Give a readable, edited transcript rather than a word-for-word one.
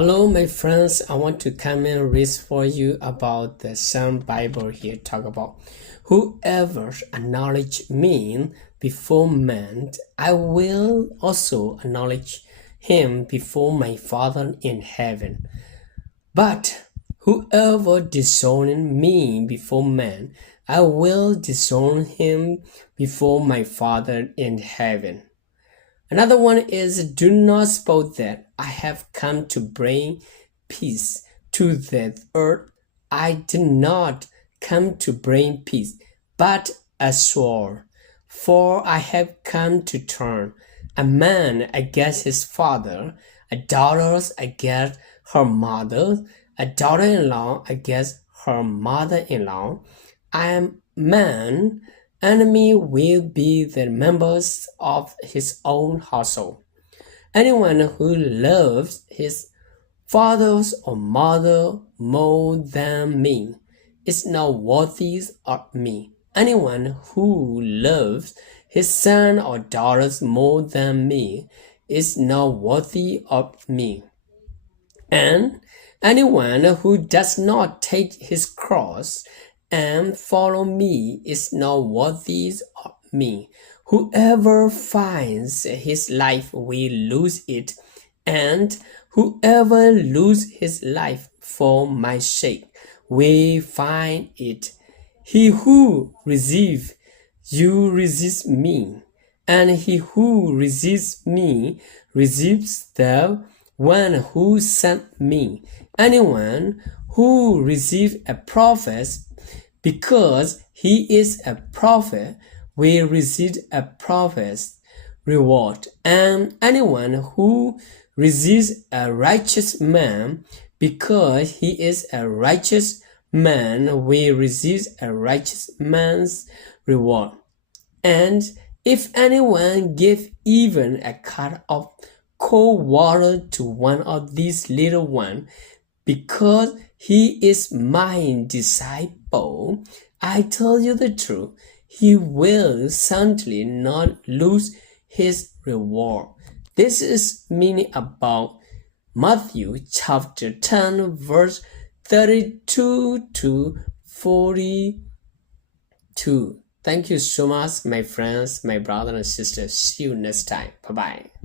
Hello, my friends. I want to come and read for you about the some Bible here. Talk about whoever acknowledge me before man, I will also acknowledge him before my Father in heaven. But whoever disown me before man, I will disown him before my Father in heaven. Another one is, do not suppose that I have come to bring peace to the earth. I did not come to bring peace, but a sword. For I have come to turn a man against his father, a daughter against her mother, a daughter-in-law against her mother-in-law. I am man enemy will be the members of his own household. Anyone who loves his father or mother more than me is not worthy of me. Anyone who loves his son or daughters more than me is not worthy of me. And anyone who does not take his cross and follow me is not worthy of me. Whoever finds his life will lose it, and whoever loses his life for my sake will find it. He who receives you receives me, and he who receives me receives the one who sent me. Anyone who receives a prophet because he is a prophet will receive a prophet's reward, and anyone who receives a righteous man because he is a righteous man will receive a righteous man's reward. And if anyone give even a cup of cold water to one of these little ones, because he is my disciple, I tell you the truth, he will certainly not lose his reward. This is meaning about Matthew chapter 10 verse 32 to 42. Thank you so much, my friends, my brothers and sisters. See you next time. Bye-bye.